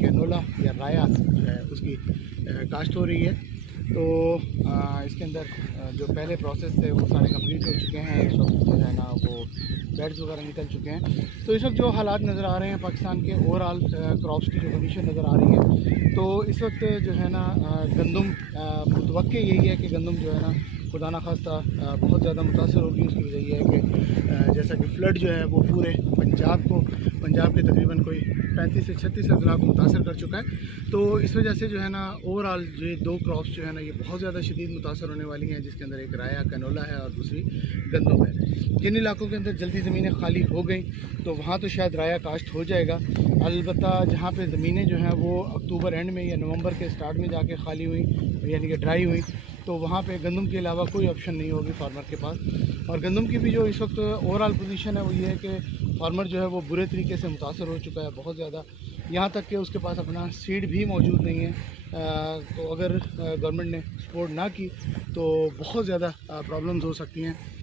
Canola یا رایا جو ہے اس کی کاشت ہو رہی ہے۔ تو اس کے اندر جو پہلے پروسیس تھے وہ سارے کمپلیٹ ہو چکے ہیں، اس وقت جو ہے نا وہ بیڈز وغیرہ نکل چکے ہیں۔ تو اس وقت جو حالات نظر آ رہے ہیں پاکستان کے اوور آل کراپس کی جو کنڈیشن نظر آ رہی ہے، تو اس وقت جو ہے نا گندم متوقع یہی ہے کہ گندم جو ہے نا خدا نخواستہ بہت زیادہ متاثر ہوگی۔ اس کی وجہ یہ ہے کہ جیسا کہ فلڈ جو ہے وہ پورے پنجاب کے تقریباً کوئی 35 سے 36 اضلاع کو متاثر کر چکا ہے۔ تو اس وجہ سے جو ہے نا اوور آل یہ دو کراپس جو ہے نا یہ بہت زیادہ شدید متاثر ہونے والی ہیں، جس کے اندر ایک رایا کینولا ہے اور دوسری گندم ہے۔ جن علاقوں کے اندر جلدی زمینیں خالی ہو گئیں تو وہاں تو شاید رایا کاشت ہو جائے گا، البتہ جہاں پہ زمینیں جو ہیں وہ اکتوبر اینڈ میں یا نومبر کے سٹارٹ میں جا کے خالی ہوئیں یعنی کہ ڈرائی ہوئیں، تو وہاں پہ گندم کے علاوہ کوئی آپشن نہیں ہوگی فارمر کے پاس۔ اور گندم کی بھی جو اس وقت اوور آل پوزیشن ہے وہ یہ ہے کہ فارمر جو ہے وہ برے طریقے سے متاثر ہو چکا ہے بہت زیادہ، یہاں تک کہ اس کے پاس اپنا سیڈ بھی موجود نہیں ہے۔ تو اگر گورنمنٹ نے سپورٹ نہ کی تو بہت زیادہ پرابلمز ہو سکتی ہیں۔